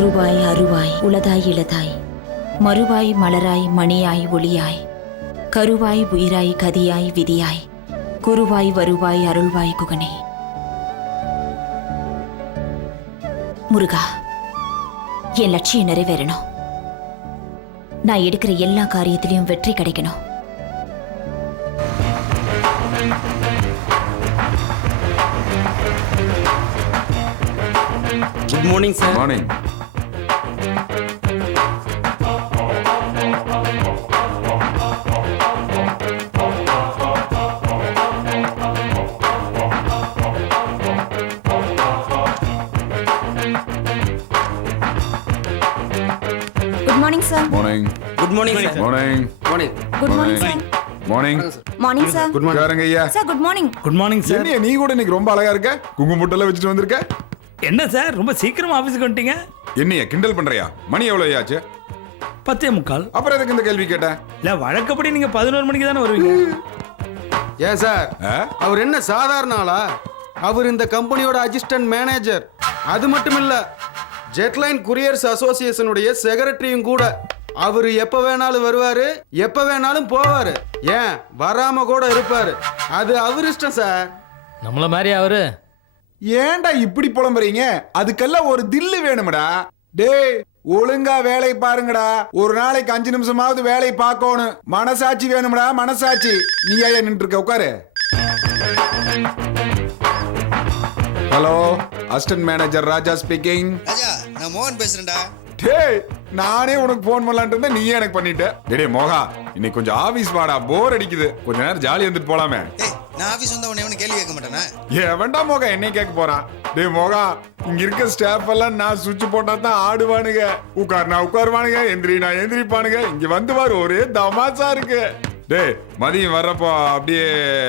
உருவாய் அருவாய் உளதாய் இளதாய். மறுவாய் மலராய் மணியாய் ஒளியாய். கருவாய் உயிராய் கதியாய் விதியாய். குருவாய் வருவாய் அருள்வாய் குகனே. முருகா என் லட்சியம் நிறைவேறணும். நான் எடுக்கிற எல்லா காரியத்திலையும் வெற்றி கிடைக்கணும். Good morning sir morning morning sir morning good morning sir morning morning good morning sir morning morning sir good morning ஐயா sir good morning good morning sir நீ கூட இன்னைக்கு ரொம்ப அழகா இருக்க? குங்குமம் பொட்டெல்லாம் வச்சுட்டு வந்திருக்க? என்ன சார் ரொம்ப சீக்கிரமா ஆஃபீஸுக்கு வந்துட்டீங்க? என்னைய கிண்டல் பண்றியா? மணி எவ்வளவு ஆச்சு பத்தே முக்கால். அப்புறம் எதுக்கு இந்த கேள்வி கேட்ட? இல்ல வழக்கப்படி நீங்க பதினோரு மணிக்கு தானே வருவீங்க? ஏன் சார். ஆ? அவர் என்ன சாதாரண ஆளா? அவர் இந்த கம்பெனியோட அசிஸ்டன்ட் மேனேஜர். அது மட்டும் இல்ல ஜெட்லைன் குரியர்ஸ் அசோசியேஷனுடைய செக்ரட்டரியும் கூட. அவர் எப்ப வேணாலும் வருவாரு எப்ப வேணாலும் போவாரு. ஏன்? வராம கூட இருப்பாரு. அது அவர் இஷ்டம் சார். நம்மள மாதிரி அவரு ஏன்டா இப்படி புலம்புறீங்க? அதுக்கெல்லாம் ஒரு தில்லு வேணும்டா. டேய் ஒழுங்கா வேலை பாருங்கடா. ஒரு நாளைக்கு அஞ்சு நிமிஷமாவது வேலை பார்க்கணும். மனசாட்சி வேணும்டா மனசாட்சி. நீ ஏன் நின்று இருக்க? உட்காரு. ஹலோ அசிஸ்டன்ட் மேனேஜர் ராஜா ஸ்பீக்கிங் ராஜா நான் மோகன் பேசுறேன்டா. டேய் நானே உனக்கு ஃபோன் பண்ணலான்ட்டு இருந்தேன். நீயே எனக்கு பண்ணிட்ட. டேய் மோகா இன்னைக்கு கொஞ்சம் ஆபீஸ் வாடா. போர் அடிக்குது. கொஞ்ச நேரம் ஜாலியா இருந்துட்டு போலாமே. நான் ஆபீஸ் வந்தா எவனும் கேள்வி கேட்க மாட்டேனா? எவன்டா மோகா என்னை கேட்க போறான் டேய் மோகா இங்க இருக்க ஸ்டாஃப் எல்லாம் நான் சுவிட்ச் போட்டா தான் ஆடுவானுங்க. உட்கார் நான் உட்காருவானுங்க எந்திரி நான் எந்திரிப்பானுங்க. இங்க வந்து பாரு ஒரே தமாசா இருக்கு. டேய் மதியம் வர்றப்போ அப்படியே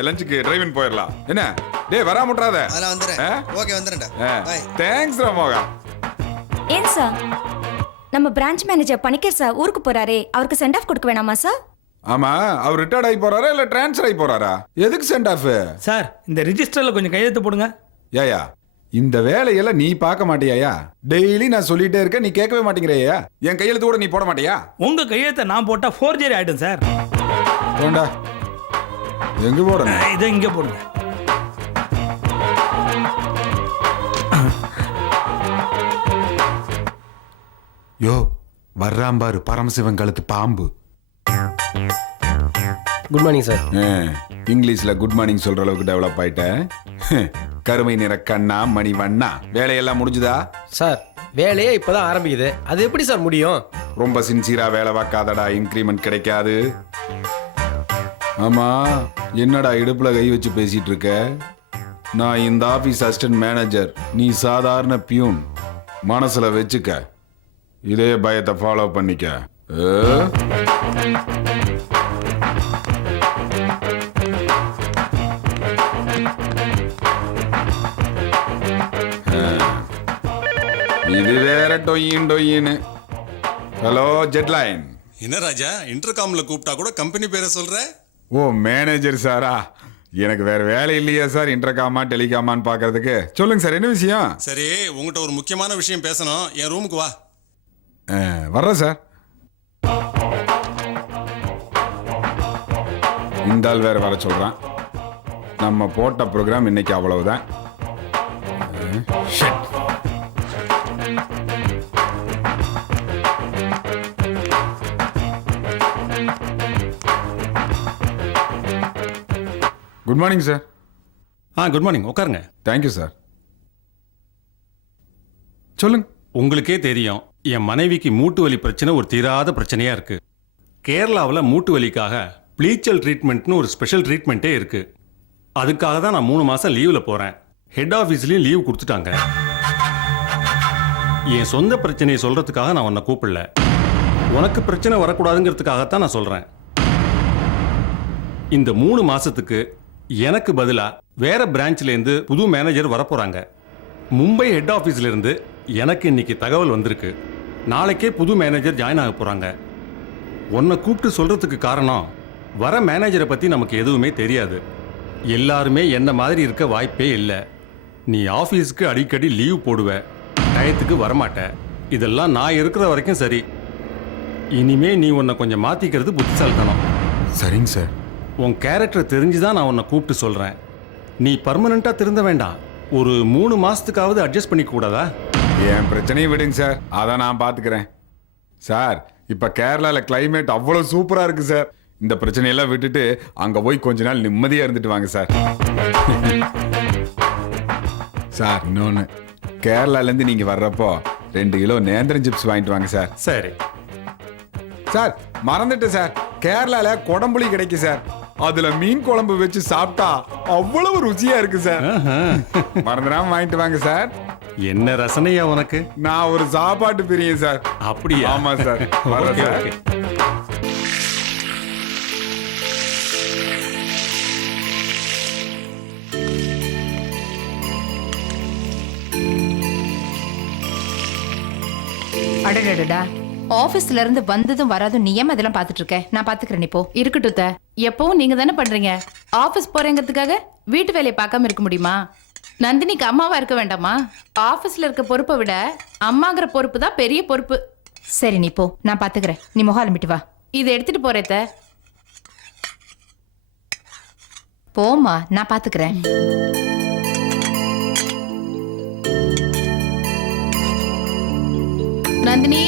லஞ்சுக்கு டிரைவிங் போயிடலாம். என்ன? டேய் வரா முட்றாத அதெல்லாம் வந்துடுறேன். ஓகே வந்துடுறேன்டா. பாய் தேங்க்ஸ் ரா மோகா. ஏன் சார்? நம்ம பிரான்ச் மேனேஜர் பணிக்கர் சார் ஊருக்கு போறாரே. அவருக்கு சென்ட் ஆஃப் கொடுக்க வேணாமா சார்? ஆமா அவர் ரிட்டையர்ட் ஆகி போறாரா இல்ல டிரான்ஸ்ஃபர் ஆகி போறாரா? எதுக்கு சென்ட் ஆஃப் சார் இந்த ரிஜிஸ்டர்ல கொஞ்சம் கையெழுத்து போடுங்க. ஏயா இந்த வேலையெல்லாம் நீ பார்க்க மாட்டியாயா டெய்லி நான் சொல்லிட்டே இருக்கேன் நீ கேட்கவே மாட்டேங்கிறியா என் கையெழுத்து கூட நீ போட மாட்டியா? உங்க கையெழுத்தை நான் போட்டா ஃபோர்ஜரி ஆயிடும் சார். வேண்டா எங்க போடணும்? இதை இங்க போடுங்க. யோ வர்றாம்பாரு பரமசிவன் கழுத்து பாம்பு. குட் மார்னிங் சார் இங்கிலீஷ்ல குட் மார்னிங் சொல்ற அளவுக்கு டெவலப் ஆயிட்டேன் கருமை நிற கண்ணா மணி வண்ணா. வேலையெல்லாம் முடிஞ்சுதா? சார் வேலையே இப்பதான் ஆரம்பிக்குது. அது எப்படி சார் முடியும்? ரொம்ப சின்சியரா வேலை பார்க்காதடா இன்க்ரிமெண்ட் கிடைக்காது. ஆமா என்னடா இடுப்புல கை வச்சு பேசிட்டு இருக்க? நான் இந்த ஆபீஸ் அசிஸ்டன்ட் மேனேஜர் நீ சாதாரண பியூன் மனசுல வச்சுக்க. இதே பயத்தை ஃபாலோ பண்ணிக்க. இது வேற டொய்யின் டொய்யின்னு ஹலோ ஜெட்லைன் என்ன ராஜா இன்டர்காம்ல கூப்பிட்டா கூட கம்பெனி பேரை சொல்ற? ஓ மேனேஜர் சாரா? எனக்கு வேற வேலை இல்லையா சார் இன்டர்காமா டெலிகாமான்னு பார்க்கறதுக்கு. சொல்லுங்க சார் என்ன விஷயம்? சரி உங்ககிட்ட ஒரு முக்கியமான விஷயம் பேசணும். என் ரூமுக்கு வா. வர்றேன் சார். இந்த ஆள் வேற வர சொல்றான். நம்ம போட்ட ப்ரோக்ராம் இன்னைக்கு அவ்வளவுதான். குட் மார்னிங் சார் ஆ குட் மார்னிங் உட்காருங்க. தேங்க்யூ சார் சொல்லுங்க. உங்களுக்கே தெரியும் என் மனைவிக்கு மூட்டு வலி பிரச்சனை ஒரு தீராத பிரச்சனையா இருக்கு. கேரளாவில் மூட்டு வலிக்காக ப்ளீச்சல் ட்ரீட்மெண்ட்னு ஒரு ஸ்பெஷல் ட்ரீட்மெண்ட்டே இருக்கு. அதுக்காக தான் நான் மூணு மாசம் லீவில் போறேன். ஹெட் ஆஃபீஸ்லேயும் லீவ் கொடுத்துட்டாங்க. என் சொந்த பிரச்சனையை சொல்றதுக்காக நான் உன்னை கூப்பிடல. உனக்கு பிரச்சனை வரக்கூடாதுங்கிறதுக்காகத்தான் நான் சொல்றேன். இந்த மூணு மாசத்துக்கு எனக்கு பதிலா வேற பிரான்ச்ல இருந்து புது மேனேஜர் வரப்போறாங்க. மும்பை ஹெட் ஆபீஸ்ல இருந்து எனக்கு இன்னைக்கு தகவல் வந்திருக்கு. நாளைக்கே புது மேனேஜர் ஜாயின் ஆக போறாங்க. உன்னை கூப்பிட்டு சொல்றதுக்கு காரணம் வர மேனேஜரை பத்தி நமக்கு எதுவுமே தெரியாது. எல்லாருமே என்ன மாதிரி இருக்க வாய்ப்பே இல்லை. நீ ஆஃபீஸ்க்கு அடிக்கடி லீவ் போடுவ டயத்துக்கு வரமாட்ட. இதெல்லாம் நான் இருக்கிற வரைக்கும் சரி. இனிமே நீ உன்னை கொஞ்சம் மாத்திக்கிறது புத்திசாலித்தனம். சரிங்க சார். உன் கேரக்டர் தெரிஞ்சுதான் நான் உன்னை கூப்பிட்டு சொல்றேன். நீ பர்மனண்டா திருந்த வேண்டாம். ஒரு மூணு மாசத்துக்காவது அட்ஜஸ்ட் பண்ணிக்க கூடாதா? என் பிரச்சனையை விடுங்க சார். அதை நான் பார்த்துக்கிறேன் சார் இப்போ கேரளாவில் climate அவ்வளோ சூப்பராக இருக்கு சார். இந்த பிரச்சனையெல்லாம் விட்டுட்டு அங்கே போய் கொஞ்ச நாள் நிம்மதியாக இருந்துட்டு வாங்க சார். சார் இன்னொன்று கேரளாலேருந்து நீங்கள் வர்றப்போ ரெண்டு கிலோ நேந்திரன் சிப்ஸ் வாங்கிட்டு வாங்க சார். சரி. சார் மறந்துட்டேன் சார். கேரளால குடம்புளி கிடைக்கும் சார். அதுல மீன் குழம்பு வச்சு சாப்பிட்டா அவ்வளவு ருசியா இருக்கு சார் மறந்துடாம வாங்கிட்டு வாங்க சார் என்ன ரசனையா உனக்கு? நான் ஒரு சாப்பாட்டு பிரியன் சார் அப்படியா? ஆமா சார் ஓகே, சார் ஓகே. ஆபீஸ்ல இருந்து வந்ததும் வராதும் நீ ஏன் அதெல்லாம் பாத்துட்டு இருக்க நான் பாத்துக்கிறேன் இப்போ இருக்கட்டும் த. எப்பவும் நீங்க தானே பண்றீங்க? ஆபீஸ் போறேங்கிறதுக்காக வீட்டு வேலையை பார்க்காம இருக்க முடியுமா? நந்தினிக்கு அம்மாவா இருக்க வேண்டாமா? ஆபீஸ்ல இருக்க பொறுப்பை விட அம்மாங்கிற பொறுப்பு தான் பெரிய பொறுப்பு. சரி நீ போ. நான் பாத்துக்கிறேன் நீ முகாலமிட்டு வா. இதை எடுத்துட்டு போறேத்த போமா நான் பாத்துக்கிறேன் நந்தினி?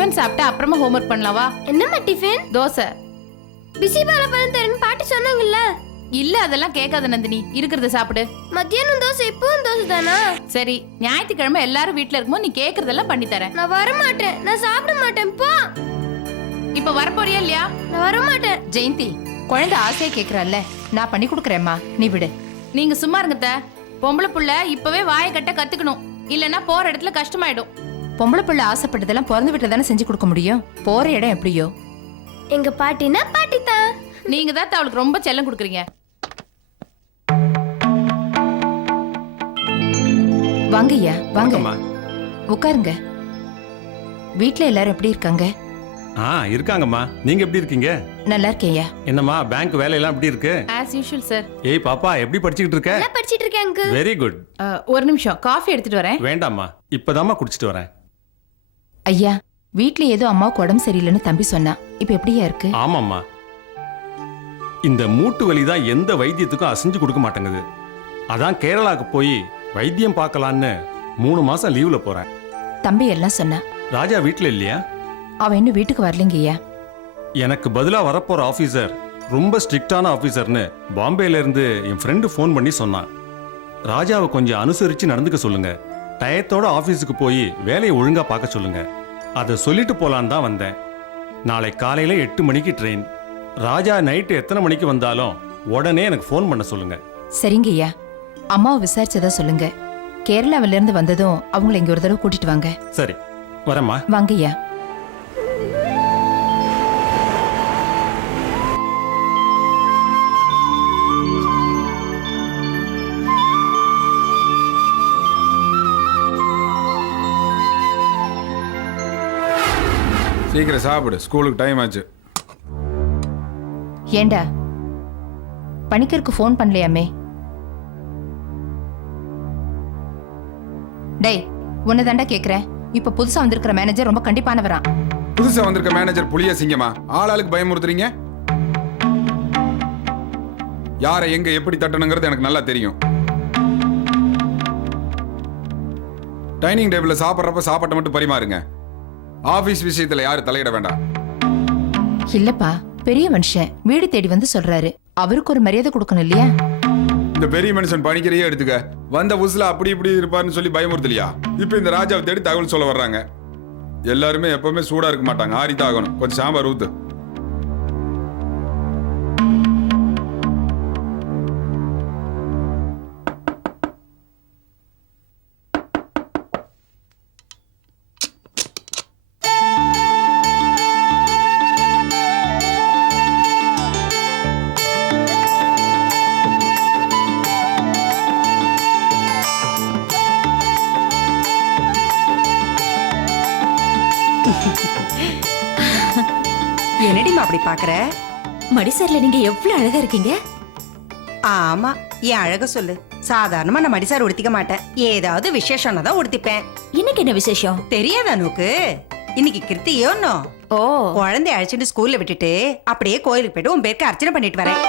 டிஃபன் சாப்பிட்டு அப்புறமா ஹோம்ஒர்க் பண்ணலாம் வா. என்னம்மா டிஃபன்? தோசை. பிசி பழம் தரேன்னு பாட்டி சொன்னாங்கல்ல. இல்ல அதெல்லாம் கேட்காத நந்தினி. இருக்கிறத சாப்பிடு. மத்தியானம் தோசை இப்பவும் தோசை தானா? சரி ஞாயிற்றுக்கிழமை எல்லாரும் வீட்ல இருக்கும்போது நீ கேக்குறதெல்லாம் பண்ணி தரேன். நான் வர மாட்டேன் நான் சாப்பிட மாட்டேன். போ. இப்ப வரப்போறியா இல்லையா? நான் வர மாட்டேன் ஜெயந்தி குழந்தை ஆசையா கேக்குறல்ல நான் பண்ணி கொடுக்குறேம்மா. நீ விடு. நீங்க சும்மா இருங்க அத்தை. பொம்பளை புள்ள இப்பவே வாயை கட்ட கத்துக்கணும். இல்லனா போற இடத்துல கஷ்டமாயிடும். பொம்பளை புள்ள ஆசைப்பட்டதெல்லாம் பிறந்து வீட்டுல தானே செஞ்சு கொடுக்க முடியும்? போற இடம் எப்படியோ? எங்க பாட்டினா பாட்டி தான் நீங்க தான் அவளுக்கு ரொம்ப செல்லம் கொடுக்குறீங்க. வாங்க ஐயா வாங்க. வணக்கம்மா. உட்காருங்க. வீட்ல எல்லாரும் எப்படி இருக்காங்க? ஆ இருக்காங்கம்மா. நீங்க எப்படி இருக்கீங்க? நல்லா இருக்கேன்யா என்னம்மா பேங்க் வேலையெல்லாம் எப்படி இருக்கு? ஆஸ் யூஷுவல் சார் ஏய் பாப்பா எப்படி படிச்சுக்கிட்டு இருக்க? நல்லா படிச்சிட்டு இருக்கேன் அங்கிள் வெரி குட் ஒரு நிமிஷம் காஃபி எடுத்துட்டு வரேன். வேண்டாம்மா. இப்பதாம்மா குடிச்சிட்டு வரேன். ஐயா வீட்ல ஏதோ அம்மாவுக்கு உடம்பு சரியில்லைன்னு தம்பி சொன்னா. இப்ப எப்படியா இருக்கு? ஆமாம்மா. இந்த மூட்டு வலி தான் எந்த வைத்தியத்துக்கும் அசைஞ்சு கொடுக்க மாட்டேங்குது. அதான் கேரளாக்கு போய் வைத்தியம் பார்க்கலான்னு மூணு மாசம் லீவ்ல போறேன். தம்பி எல்லாம் சொன்னா? ராஜா வீட்ல இல்லையா? அவன் இன்னும் வீட்டுக்கு வரலைங்க ஐயா. எனக்கு பதிலா வரப்போற ஆபீசர் ரொம்ப ஸ்ட்ரிக்டான ஆபீசர்னு பாம்பேல இருந்து என் ஃப்ரெண்டு ஃபோன் பண்ணி சொன்னான். ராஜாவை கொஞ்சம் அனுசரிச்சு நடந்துக்க சொல்லுங்க. டயத்தோட ஆபீஸுக்கு போய் வேலையை ஒழுங்கா பார்க்க சொல்லுங்க. அதை சொல்லிட்டு போலான்னு தான் வந்தேன். நாளை காலையில எட்டு மணிக்கு ட்ரெயின் ராஜா நைட்டு எத்தனை மணிக்கு வந்தாலும் உடனே எனக்கு ஃபோன் பண்ண சொல்லுங்க. சரிங்க ஐயா. அம்மாவை விசாரிச்சதா சொல்லுங்க. கேரளாவில இருந்து வந்ததும் அவங்கள இங்க ஒரு தடவை கூட்டிட்டு வாங்க. சரி வரேம்மா. வாங்க ஐயா. சீக்கிரம் சாப்பிடு. ஸ்கூலுக்கு டைம் ஆச்சு. ஏண்டா? பணிக்கருக்கு ஃபோன் பண்ணலையாமே? டேய் உன்னை தாண்டா கேக்குறேன். இப்ப புதுசா வந்திருக்கிற மேனேஜர் ரொம்ப கண்டிப்பானவரான் புதுசா வந்திருக்க மேனேஜர் புளிய சிங்கமா? ஆளாளுக்கு பயமுறுத்துறீங்க? யாரை எங்க எப்படி தட்டணுங்கிறது எனக்கு நல்லா தெரியும். டைனிங் டேபிள்ல சாப்பிட்றப்ப சாப்பாட்டை மட்டும் பரிமாறுங்க. ஆபீஸ் விஷயத்துல யாரும் தலையிட வேண்டாம். இல்லப்பா பெரிய மனுஷன் வீடு தேடி வந்து சொல்றாரு. அவருக்கு ஒரு மரியாதை கொடுக்கணும் இல்லையா? இந்த பெரிய மனுஷன் பணிக்கிறையே எடுத்துக்க. வந்த புதுசுல அப்படி இப்படி இருப்பாருன்னு சொல்லி பயமுறுத்தலையா? இப்போ இந்த ராஜாவை தேடி தகவல் சொல்ல வர்றாங்க. எல்லாருமே எப்பவுமே சூடா இருக்க மாட்டாங்க. ஆறித்தான் ஆகணும். கொஞ்சம் சாம்பார் ஊத்து. அப்படி பாக்குற மடிசார்ல நீங்க எவ்வளவு அழகா இருக்கீங்க? ஆமா என் அழக சொல்லு. சாதாரணமா நான் மடிசார் உடுத்திக்க மாட்டேன். ஏதாவது விசேஷம்னா தான் உடுத்திப்பேன். இன்னைக்கு என்ன விசேஷம்? தெரியாதா நோக்கு? இன்னைக்கு கிருத்தியோன்னோ ஓ. குழந்தைய அழைச்சிட்டு ஸ்கூல்ல விட்டுட்டு அப்படியே கோயிலுக்கு போயிட்டு உன் பேருக்கு அர்ச்சனை பண்ணிட்டு வரேன்.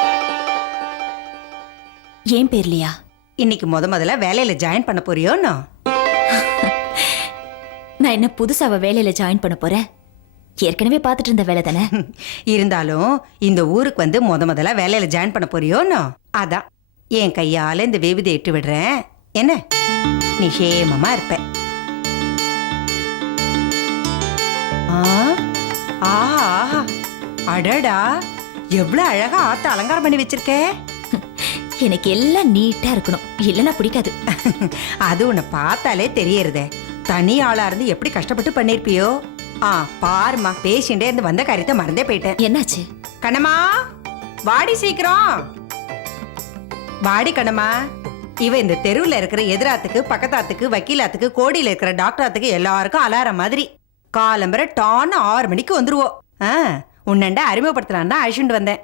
ஏன் பேர்லையா? இன்னைக்கு முத முதல்ல வேலையில ஜாயின் பண்ண போறியோன்னோ? நான் என்ன புதுசாவ வேலையில ஜாயின் பண்ண போறேன்? ஏற்கனவே பார்த்துட்டு இருந்த வேலை தானே? இருந்தாலும் இந்த ஊருக்கு வந்து முத முதல்ல வேலையில ஜாயின் பண்ண போறியோன்னோ. அதான் என் கையால இந்த வேவிதை இட்டு விடுறேன். என்ன? நீ சேமமா இருப்ப. ஆஹா. அடடா. எவ்வளவு அழகா ஆத்த அலங்காரம் பண்ணி வச்சிருக்க. எனக்கு எல்லாம் நீட்டா இருக்கணும். இல்லைன்னா பிடிக்காது. அது உன்னை பார்த்தாலே தெரியறதே. தனி ஆளா இருந்து எப்படி கஷ்டப்பட்டு பண்ணிருப்பியோ? ஆ பாருமா பேசிண்டே இருந்து வந்த காரியத்தை மறந்தே போயிட்டேன். என்னாச்சு? கண்ணம்மா வாடி சீக்கிரம். வாடி கண்ணம்மா. இவ இந்த தெருவுல இருக்கிற எதிராத்துக்கு பக்கத்தாத்துக்கு வக்கீலாத்துக்கு கோடியில இருக்கிற டாக்டராத்துக்கு எல்லாருக்கும் அலாரம் மாதிரி. காலம்பர டான்னு ஆறு மணிக்கு வந்துருவோம் ஆ உன்னண்ட அறிமுகப்படுத்தலான்னு தான் அழிச்சுட்டு வந்தேன்.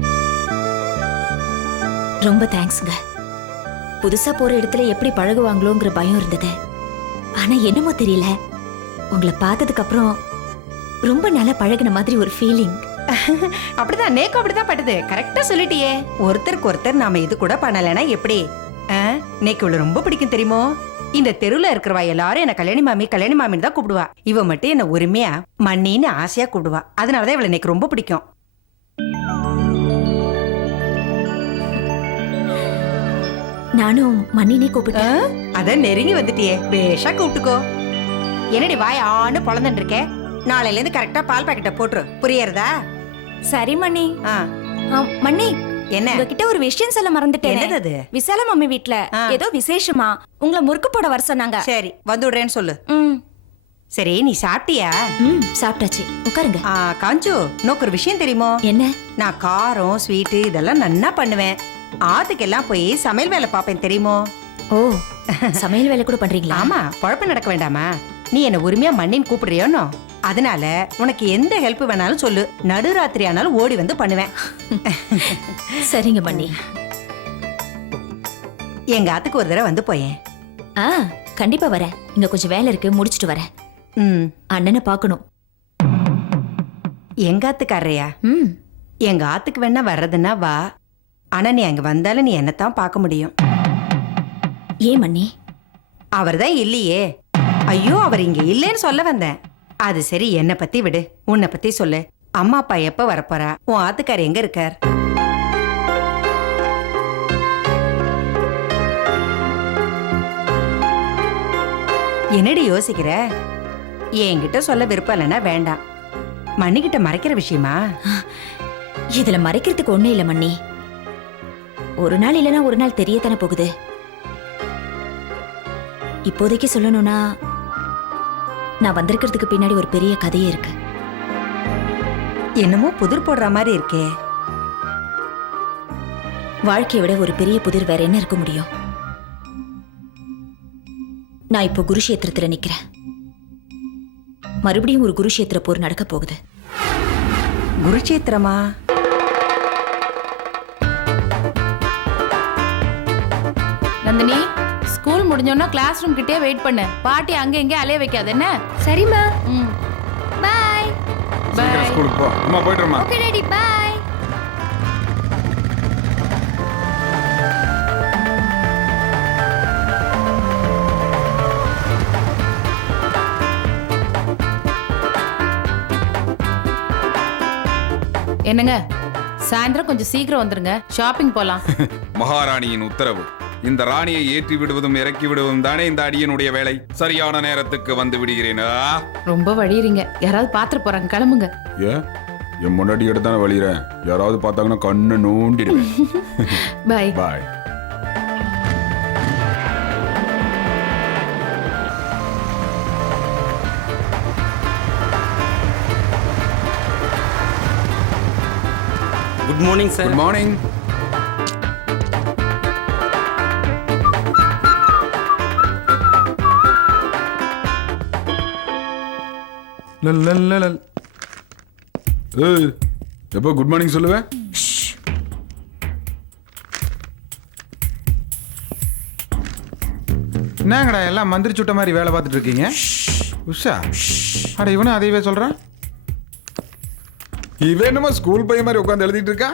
ரொம்ப தேங்க்ஸ்ங்க. புதுசா போற இடத்துல எப்படி பழகுவாங்களோங்கிற பயம் இருந்தது. ஆனா என்னமோ தெரியல. உங்களை பார்த்ததுக்கு அப்புறம் ரொம்ப நல்லா பழகுன மாதிரி ஒரு ஃபீலிங் அப்படிதான் நேக்கும் அப்படிதான் பட்டது. கரெக்டா சொல்லிட்டியே. ஒருத்தருக்கு ஒருத்தர் நாம இது கூட பண்ணலைன்னா எப்படி? நேக்கு இவ்வளவு ரொம்ப பிடிக்கும் தெரியுமோ? இந்த தெருவுல இருக்கிறவா எல்லாரும் என்ன கல்யாணி மாமி கல்யாணி மாமின்னு தான் கூப்பிடுவா. இவ மட்டும் என்ன உரிமையா மண்ணின்னு ஆசையா கூப்பிடுவா. அதனாலதான் இவளை எனக்கு ரொம்ப பிடிக்கும். நானும் மண்ணினே கூப்பிட்டேன். அதான் நெருங்கி வந்துட்டியே. பேஷா கூப்பிட்டுக்கோ. என்னடி வாய் ஆண்டு பொழந்துட்டு இருக்கே? நாளையில இருந்து கரெக்டா பால் பாக்கெட்டை போட்டுரு. புரியறதா? சரி மணி. ஆ, மணி. என்ன? உங்ககிட்ட ஒரு விஷயம் சொல்ல மறந்துட்டேன். என்னது அது விசால மம்மி வீட்ல. ஆ. ஏதோ விசேஷமா. உங்களை முறுக்கு போட வர சொன்னாங்க. சரி வந்து விடுறேன்னு சொல்லு. ம். சரி நீ சாப்பிட்டியா? ம் சாப்பிட்டாச்சு. உட்காருங்க. ஆ, காஞ்சு நோக்கு ஒரு விஷயம் தெரியுமோ? என்ன? நான் காரம் ஸ்வீட்டு இதெல்லாம் நன்னா பண்ணுவேன். ஆத்துக்கெல்லாம் போய் சமையல் வேலை பார்ப்பேன் தெரியுமோ? ஓ சமையல் வேலை கூட பண்றீங்களா? ஆமா குழப்பம் நடக்க வேண்டாமா? நீ என்ன உரிமையா மண்ணின்னு கூப்பிடுறியோனோ அதனால உனக்கு எந்த ஹெல்ப் வேணாலும் சொல்லு. நடுராத்திரி ஆனாலும் ஓடி வந்து பண்ணுவேன். சரிங்க மண்ணி எங்க ஆத்துக்கு ஒரு தடவை வந்து போயேன். ஆ கண்டிப்பா வரேன். இங்க கொஞ்சம் வேலை இருக்கு முடிச்சிட்டு வரேன். ம். அண்ணனை பார்க்கணும். எங்க ஆத்துக்காரரையா? ம். எங்க ஆத்துக்கு வேணா வர்றதுன்னா வா. ஆனா நீ அங்க வந்தாலும் நீ என்னத்தான் பார்க்க முடியும். ஏன் மண்ணி அவர்தான் இல்லையே. ஐயோ அவர் இங்க இல்லைன்னு சொல்ல வந்தேன். அது சரி என்ன பத்தி விடு. உன்னை பத்தி சொல்லு. அம்மா அப்பா எப்ப வரப்போறா? உன் ஆத்துக்கார் எங்க இருக்கார்? என்னடி யோசிக்கிற? என்கிட்ட சொல்ல விருப்பம் இல்லைன்னா வேண்டாம். மண்ணிக்கிட்ட மறைக்கிற விஷயமா? இதுல மறைக்கிறதுக்கு ஒண்ணு இல்ல மண்ணி ஒரு நாள் இல்லைன்னா ஒரு நாள் தெரியத்தானே போகுது. இப்போதைக்கு சொல்லணும்னா நான் வந்திருக்கிறதுக்கு பின்னாடி ஒரு பெரிய கதையே இருக்கு. என்னமோ புதிர் போடுற மாதிரி இருக்கே. வாழ்க்கையை விட ஒரு பெரிய புதிர் வேற என்ன இருக்க முடியும்? நான் இப்போ குருஷேத்திரத்துல நிக்கிறேன். மறுபடியும் ஒரு குருஷேத்திர போர் நடக்க போகுது. குருச்சேத்திரமா நந்தினி முடிஞ்சோன்னா கிளாஸ் ரூம் கிட்டே வெயிட் பண்ணு. பாட்டி அங்க இங்க அலைய வைக்காத என்ன? சரிம்மா ம். பாய் சீக்கிரம் பை ஸ்கூலுக்கு போ. அம்மா போயிட்டுருமா ஓகே டாடி பாய் என்னங்க? சாயந்தரம் கொஞ்சம் சீக்கிரம் வந்துருங்க. ஷாப்பிங் போலாம். மகாராணியின் உத்தரவு. இந்த ராணியை ஏற்றி விடுவதும் இறக்கி விடுவதும் தானே இந்த அடியனுடைய வேலை? சரியான நேரத்துக்கு வந்து விடுகிறேன்? ரொம்ப வழியறீங்க. யாராவது பாத்திர போறாங்க. கிளம்புங்க. ஏன் என் முன்னாடி எடுத்து தானே வழிகிறேன் யாராவது பார்த்தாங்கன்னா கண்ணு நோண்டிடுவேன். Bye bye good morning sir good morning ஏய் எப்போ குட் மார்னிங் சொல்லுவேன் என்னங்கடா எல்லாம் மந்திரி சுட்ட மாதிரி வேலை பார்த்துட்டு இருக்கீங்க உஷா அட இவனும் அதையவே சொல்றான்? இவன் என்னமோ ஸ்கூல் பையன் மாதிரி உட்காந்து எழுதிட்டு இருக்கா?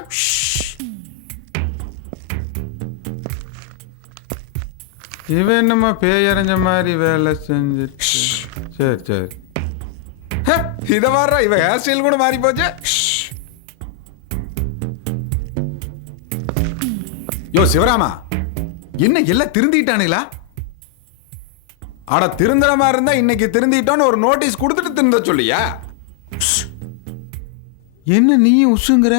இவன் என்னமோ பேயறிஞ்ச மாதிரி வேலை செஞ்சுட்டு சரி சரி. இத வர்றா இவ ஹேர் ஸ்டைல் கூட மாறி போச்சு. யோ சிவராமா என்ன எல்லாம் திருந்திட்டானுங்களா? அட திருந்துற மாதிரி இருந்தா இன்னைக்கு திருந்திட்டோன்னு ஒரு நோட்டீஸ் கொடுத்துட்டு திருந்த சொல்லியா? என்ன நீ உசுங்கிற?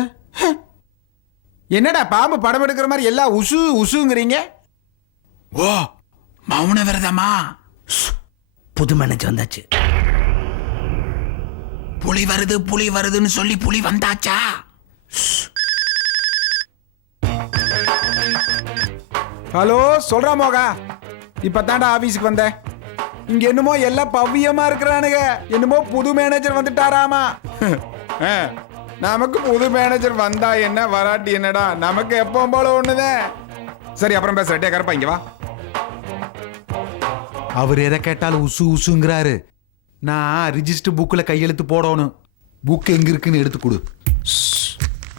என்னடா பாம்பு படம் எடுக்கிற மாதிரி எல்லாம் உசு உசுங்கிறீங்க? ஓ மௌன விரதமா? புது மேனேஜர் வந்தாச்சு. புலி வருது புலி வருதுன்னு சொல்லி புலி வந்தாச்சா? ஹலோ சொல்றா மோகா. இப்பதான்டா ஆபீஸ்க்கு வந்தேன். இங்க என்னமோ எல்லாம் பவ்யமா இருக்கிறானுங்க. என்னமோ புது மேனேஜர் வந்துட்டாராமா. ஆ, நமக்கு புது மேனேஜர் வந்தா என்ன வராட்டி என்னடா? நமக்கு எப்பவும் போல ஒண்ணுதான் சரி அப்புறம் பேசுறேன். கருப்பா இங்க வா. அவர் எதை கேட்டாலும் உசு உசுங்கிறாரு. நான் ரிஜிஸ்டர் புக்கில் கையெழுத்து போடணும். புக் எங்க இருக்குன்னு எடுத்து கொடு.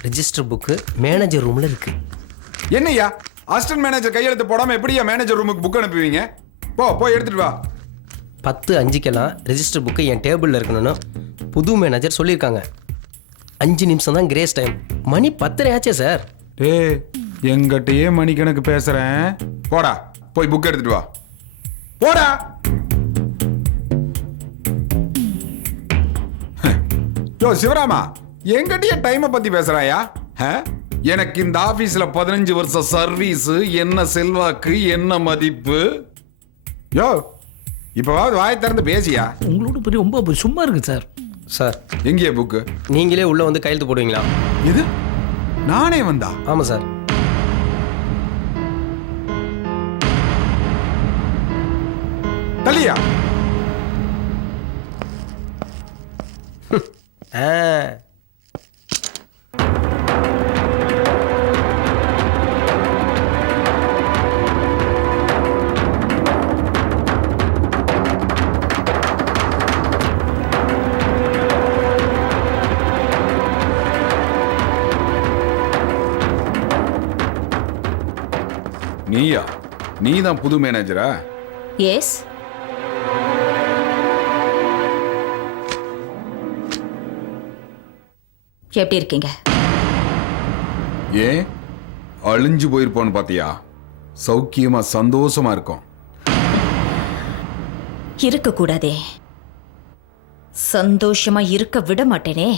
ரெஜிஸ்டர் புக்கு மேனேஜர் ரூம்ல இருக்கு. என்னய்யா? அசிஸ்டன்ட் மேனேஜர் கையெழுத்து போடாம எப்படியா மேனேஜர் ரூமுக்கு புக் அனுப்புவீங்க? போ போய் எடுத்துட்டு வா. பத்து அஞ்சுக்கெல்லாம் ரெஜிஸ்டர் புக்கு என் டேபிளில் இருக்கணும்னு புது மேனேஜர் சொல்லியிருக்காங்க. அஞ்சு நிமிஷம் தான் கிரேஸ் டைம் மணி பத்தரை ஆச்சே சார் டே எங்கிட்டயே மணிக்கணக்கு பேசுறேன். போடா போய் புக் எடுத்துட்டு வா. போடா. யோ சிவராமா எங்கிட்டயே டைமை பத்தி பேசுறாயா? ஆ? எனக்கு இந்த ஆபீஸ்ல பதினஞ்சு வருஷம் சர்வீஸ் என்ன செல்வாக்கு என்ன மதிப்பு? யோ இப்பவாவது வாய் திறந்து பேசியா? உங்களோட பெரிய ரொம்ப சும்மா இருக்கு சார். சார். எங்கேயே புக்கு? நீங்களே உள்ளே வந்து கையெழுத்து போடுவீங்களா? இது நானே வந்தா? ஆமாம் சார். தலியா? ஆ. நீயா? நீ தான் புது மேனேஜரா எஸ் எப்படி இருக்கீங்க? ஏன்? அழிஞ்சு போயிருப்போன்னு பாத்தியா? சௌக்கியமா சந்தோஷமா இருக்கும். இருக்க கூடாதே சந்தோஷமா இருக்க விட மாட்டேனே.